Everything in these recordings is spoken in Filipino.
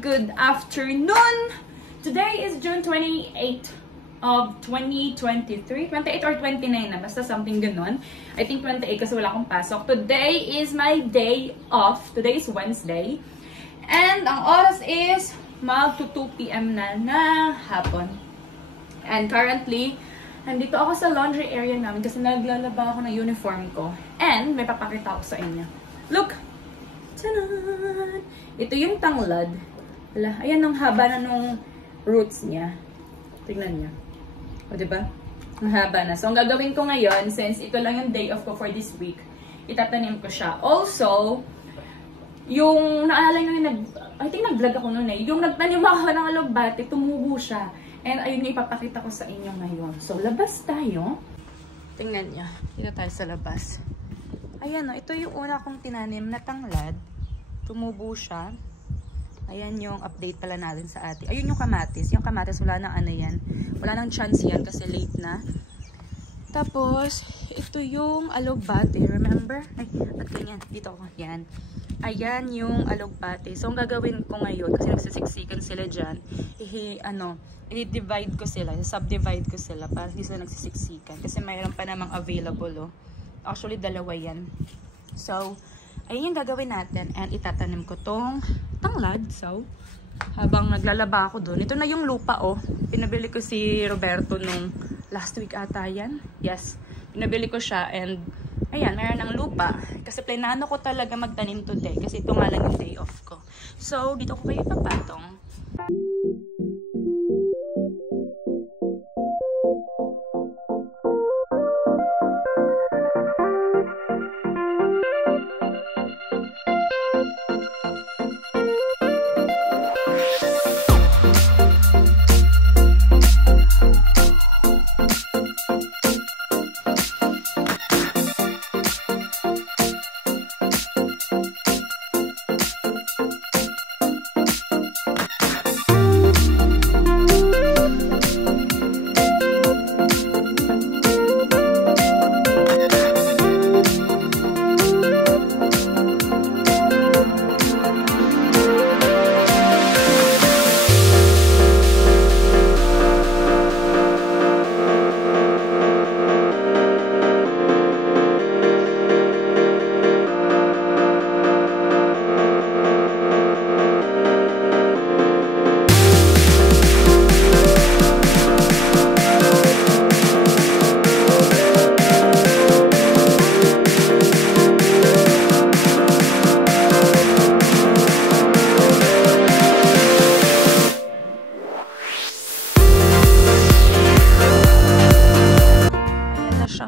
good afternoon! Today is June 28 of 2023. 28 or 29 na, basta something ganon. I think 28 kasi wala akong pasok. Today is my day off. Today is Wednesday. And ang oras is mag 2 p.m. na hapon. And currently, nandito ako sa laundry area namin kasi naglalaba ako ng uniform ko. And may papakita ako sa inyo. Look! Tanan! Ito yung tanglad. Wala, ayan ang haba na nung roots niya. Tignan niya. O, diba? Ang haba na. So, ang gagawin ko ngayon, since ito lang yung day off ko for this week, itatanim ko siya. Also, yung, naalala nyo yung I think nag-vlog ako noon eh. Yung nagtanim ako ng alugbate, tumubo siya. And ayun yung ipapakita ko sa inyo ngayon. So, labas tayo. Tingnan niya. Dito tayo sa labas. Ayan o, ito yung una kong tinanim na tanglad. Tumubo siya. Ayan yung update pala natin sa atin. Ayun yung kamatis. Yung kamatis, wala nang ano yan. Wala nang chance yan kasi late na. Tapos, ito yung alugbate. Remember? Ay, ba't ganyan? Dito ako. Yan. Ayan yung alugbate. So, ang gagawin ko ngayon, kasi nagsisiksikan sila dyan, i-divide ko sila, subdivide ko sila para hindi sila nagsisiksikan. Kasi mayroon pa namang available, oh. Actually, dalawa yan. So, ayun yung gagawin natin. And itatanim ko tong tanglad. So, habang naglalaba ako doon. Ito na yung lupa, oh. Pinabili ko si Roberto nung last week ata yan. Yes. Pinabili ko siya and ayan, meron ng lupa. Kasi planano ko talaga magtanim today. Kasi ito nga lang yung day off ko. So, dito ko kayo ipapatong.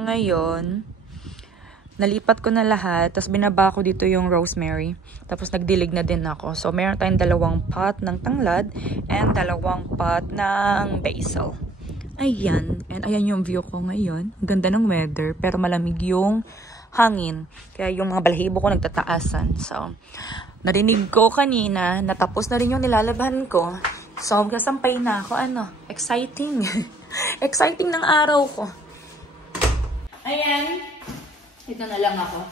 Ngayon, nalipat ko na lahat, tapos binaba ko dito yung rosemary, tapos nagdilig na din ako. So, meron tayong 2 pot ng tanglad and 2 pot ng basil. Ayan, and ayan yung view ko ngayon. Ang ganda ng weather, pero malamig yung hangin. Kaya yung mga balahibo ko nagtataasan. So, narinig ko kanina, natapos na rin yung nilalabahan ko. So, kasampay na ako. Exciting. Exciting ng araw ko. Ayan, ito na lang ako.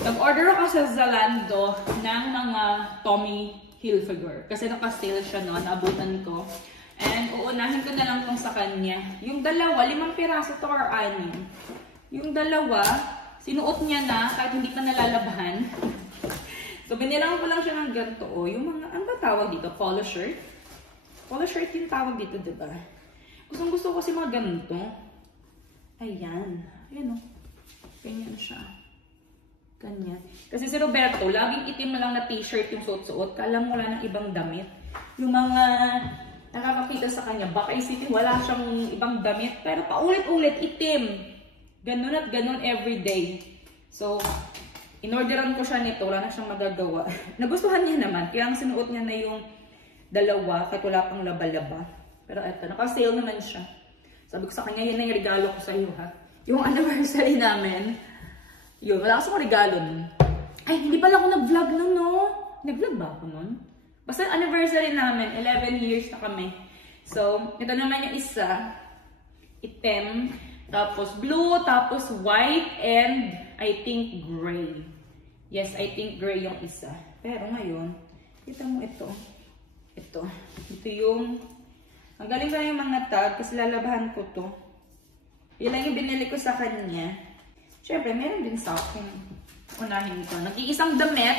Nag-order ako sa Zalando ng mga Tommy Hilfiger. Kasi naka-sale siya noon, naabutan ko. And uunahin ko na lang itong sa kanya. Yung dalawa, 5 piraso to or 6. Yung dalawa, sinuot niya na kahit hindi pa nalalabahan. So, binilang ko lang siya ng ganito. Oh, yung mga, ano ba tawag dito? Polo shirt? Polo shirt yung tawag dito, diba? Gusto ko kasi mga ganito. Ayan. Ayan o. Ganyan siya. Ganyan. Kasi si Roberto, laging itim na lang na t-shirt yung suot-suot. Kala mo wala ng ibang damit. Yung mga nakakakita sa kanya, baka isipin wala siyang ibang damit. Pero paulit-ulit, itim. Ganun at ganun everyday. So, inorderan ko siya nito. Wala na siyang magagawa. Nagustuhan niya naman. Kaya ang sinuot niya na yung dalawa. Kahit wala pang laba-laba. Pero eto, naka-sale naman siya. Sabi ko sa kanya, yan na yung regalo ko sa iyo, ha? Yung anniversary namin, yun, wala kasi akong regalo nun. Ay, hindi pala ako nag-vlog nun, no? Nag-vlog ba ako nun? Basta anniversary namin, 11 years na kami. So, ito naman yung isa, itim, tapos blue, tapos white, and I think gray. Yes, I think gray yung isa. Pero ngayon, kita mo ito. Ito. Ito yung, ang galing ko yung mga tag kasi lalabahan ko to. Yun lang yung binili ko sa kanya. Siyempre, meron din sa akin. Unahin ko. Nag-iisang damit.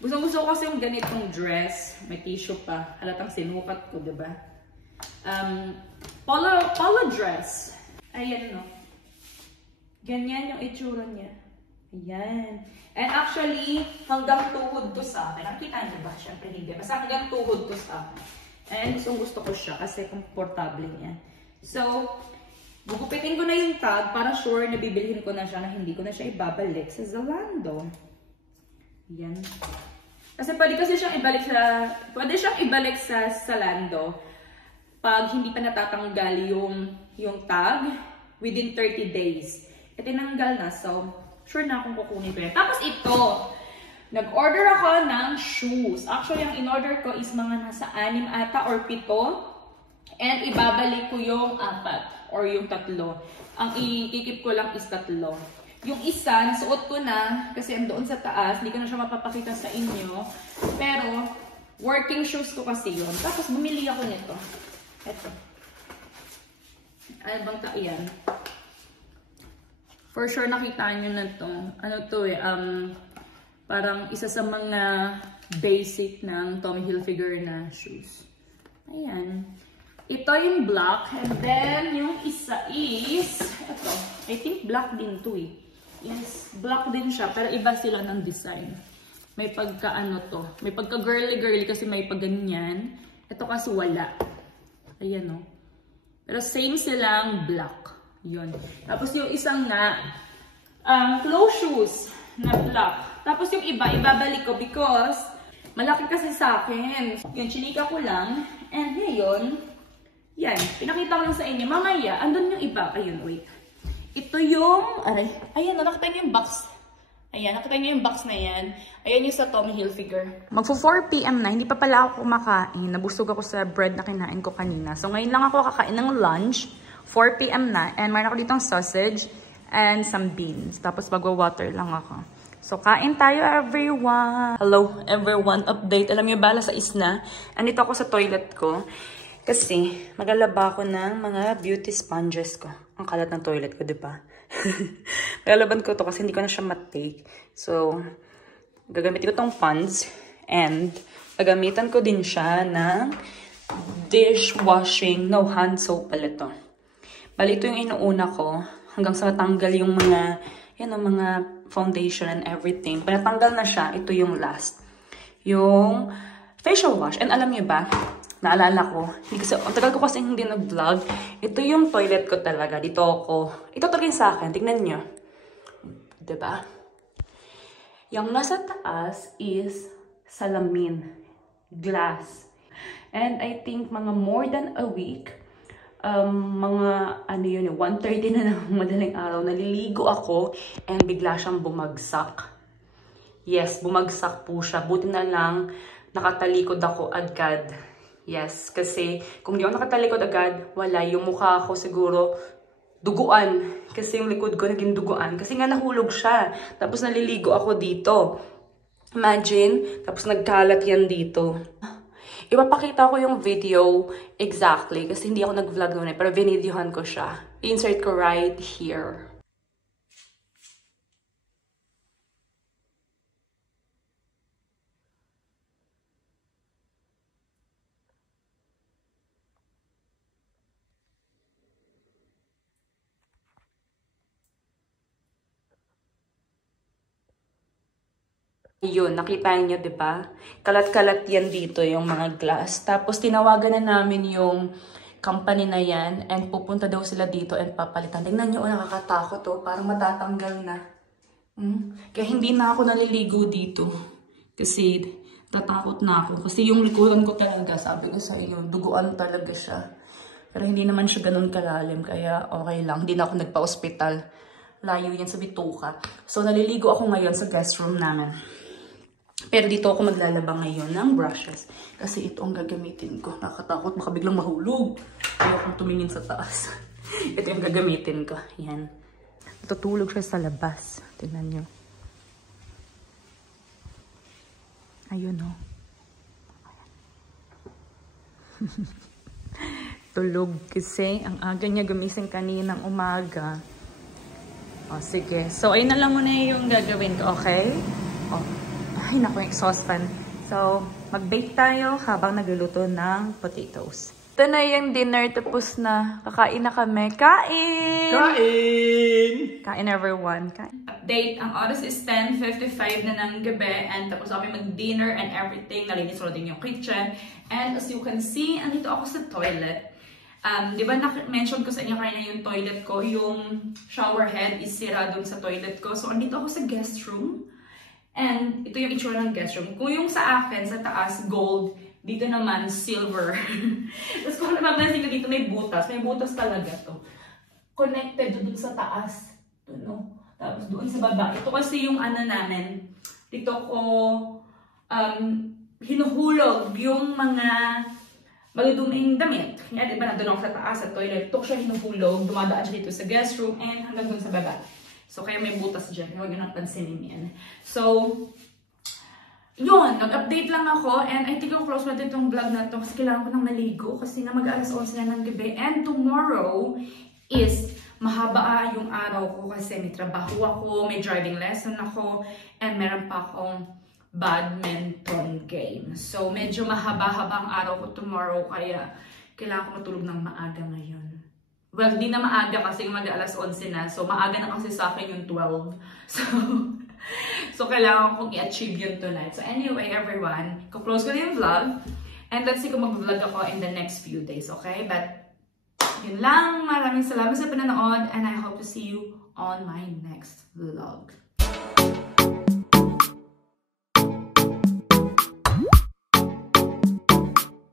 Gusto ko kasi yung ganitong dress. May tissue pa. Halatang sinukat ko, diba? Polo dress. Ayan, no? Ganyan yung itsura niya. Ayan. And actually, hanggang tuhod to sa akin. Nakita niyo ba? Siyempre hindi. Basta hanggang tuhod to sa akin. And gusto ko siya kasi komportable niya. So, gugupitin ko na yung tag para sure na bibilhin ko na siya na hindi ko na siya ibabalik sa Zalando. Ayan. Kasi pwede siyang ibalik sa Zalando pag hindi pa natatanggal yung tag within 30 days. E tinanggal na, so sure na akong kukunin ko yan. Tapos ito, nag-order ako ng shoes. Actually, ang in-order ko is mga nasa 6 ata or 7. And ibabalik ko yung 4 or yung 3. Ang ikikip ko lang is 3. Yung isa, nasuot ko na kasi doon sa taas. Hindi ko na siya mapapakita sa inyo. Pero, working shoes ko kasi yun. Tapos, bumili ako nito. Ito. Ano bang yan? For sure, nakita nyo na to. Ano to parang isa sa mga basic ng Tommy Hilfiger na shoes. Ayan. Ito yung black. And then, yung isa is, ito. I think black din to eh. Yes, black din siya. Pero iba sila ng design. May pagka ano to. May pagka girly-girly kasi may pagganyan. Ito kasi wala. Ayan o. Pero same silang black. Yun. Tapos yung isang na closed shoes na black. Tapos yung iba, ibabalik ko because malaki kasi sa akin. Yun, chinika ko lang. And ngayon, yan. Pinakita ko lang sa inyo. Mamaya, andun yung iba. Ayun, wait. Ito yung, ayan, nakita niyo yung box. Ayan, nakita niyo yung box na yan. Ayan yung sa Tommy Hilfiger. Magpo 4 PM na, hindi pa pala ako kumakain. Nabusog ako sa bread na kinain ko kanina. So ngayon lang ako kakain ng lunch. 4 PM na. And mayroon ako ditong sausage and some beans. Tapos magwa-water lang ako. So kain tayo everyone. Hello everyone, update. Alam niyo ba, alas 6 na. Andito ako sa toilet ko. Kasi maglalaba ako ng mga beauty sponges ko. Ang kalat ng toilet ko, di ba? Maglalaban ko to kasi hindi ko na siya matake. So, gagamitin ko tong funds. And, gagamitan ko din siya ng dishwashing, no hand soap pala to. Bali, ito yung inuuna ko. Hanggang sa matanggal yung mga, yan ang mga foundation and everything. Pinatanggal na siya, ito yung last. Yung facial wash. And alam niyo ba, naalala ko, ang tagal ko kasi hindi nag-vlog. Ito yung toilet ko talaga. Dito ako. Ito talaga yung sa akin. Tignan nyo. Diba? Yung nasa taas is salamin. Glass. And I think mga more than a week, mga, 1:30 na ng madaling araw, naliligo ako and bigla siyang bumagsak. Yes, bumagsak po siya. Buti na lang, nakatalikod ako agad. Yes, kasi kung di ako nakatalikod agad, wala. Yung mukha ko siguro duguan. Kasi yung likod ko naging duguan. Kasi nga nahulog siya. Tapos naliligo ako dito. Imagine, tapos nagkalat yan dito. Ipapakita ko yung video exactly. Kasi hindi ako nag-vlog noon eh. Pero vinidyohan ko siya. Insert ko right here. Yun, nakita niyo, di ba? Kalat-kalat yan dito, yung mga glass. Tapos, tinawagan na namin yung company na yan and pupunta daw sila dito and papalitan. Tingnan niyo, nakakatakot to. Parang matatanggal na. Kaya hindi na ako naliligo dito. Kasi, tatakot na ako. Kasi yung likuran ko talaga, sabi ko sa inyo, duguan talaga siya. Pero hindi naman siya ganun kalalim. Kaya, okay lang. Hindi na ako nagpa-hospital. Layo yan sa bituka. So, naliligo ako ngayon sa guest room namin. Pero dito ako maglalaba ngayon ng brushes. Kasi ito ang gagamitin ko. Nakakatakot, baka biglang mahulog. Ayokong tumingin sa taas. Ito yung gagamitin ko. Yan. Tutulog siya sa labas. Tingnan nyo. Ayun o. Tulog kasi ang aga niya gumising kaninang umaga. O, sige. So, ayun na lang muna yung gagawin ko, okay? O, ay, naku, yung saucepan. So, mag-bake tayo habang nagluluto ng potatoes. Ito na yung dinner, tapos na. Kakain na kami. Kain! Kain! Kain, everyone. Kain. Update, ang oras is 10:55 na ng gabi, and tapos kami mag-dinner and everything. Nalinis ko din yung kitchen. And as you can see, andito ako sa toilet. Di ba na-mention ko sa inyo kanina yung toilet ko, yung shower head is sira dun sa toilet ko. So, andito ako sa guest room. And ito yung itsura ng guest room. Kung yung sa akin, sa taas, gold, dito naman, silver. Tapos kung napapansin ko dito, may butas talaga to. Connected doon sa taas. No? Tapos doon sa baba. Ito kasi yung ano namin, dito ko hinuhulog yung mga magduduming damit. Kaya diba nandun ako sa taas, sa toilet. Ito ko siya hinuhulog, dumadaan siya dito sa guest room, and hanggang doon sa baba. So kaya may butas dyan. Huwag nyo nang pansinin yan. So, yun, nag-update lang ako, and I think I'll close natin itong vlog na to kasi kailangan ko nang maligo kasi nga mag-alas 11 na ng gabi. And tomorrow is mahaba yung araw ko kasi may trabaho ako, may driving lesson ako, and meron pa akong badminton game. So, medyo mahaba-haba ang araw ko tomorrow, kaya kailangan ko matulog ng maaga ngayon. Well, di na maaga kasi mag-alas 11 na. So, maaga na kasi sa akin yung 12. So kailangan kong i-achieve yun tonight. So, anyway, everyone, close ko na yung vlog. And let's see kung mag-vlog ako in the next few days, okay? But, yun lang. Maraming salamat sa panonood. And I hope to see you on my next vlog.